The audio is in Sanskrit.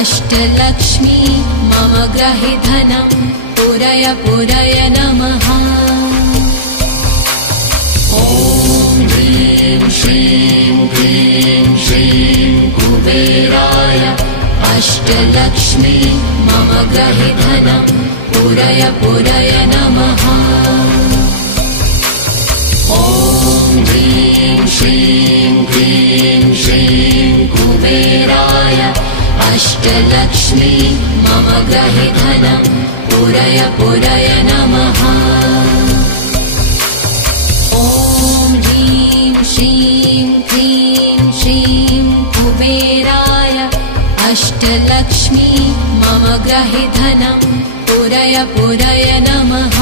अष्टलक्ष्मी मम ग्रहे धनं पुरय पुरय नमः। ॐ ह्रीं श्रीं क्लीं श्रीं कुबेराय अष्टलक्ष्मी मम ग्रहे धनं पुरय पुरय नमः। ॐ ह्रीं श्रीं क्लीं श्रीं कुबेराय अष्टलक्ष्मी मम ग्रहे धनं पुरय पुरय नमः। ॐ ह्रीं श्रीं क्लीं श्रीं कुबेराय अष्टलक्ष्मी मम ग्रहे धनं पुरय पुरय नमः।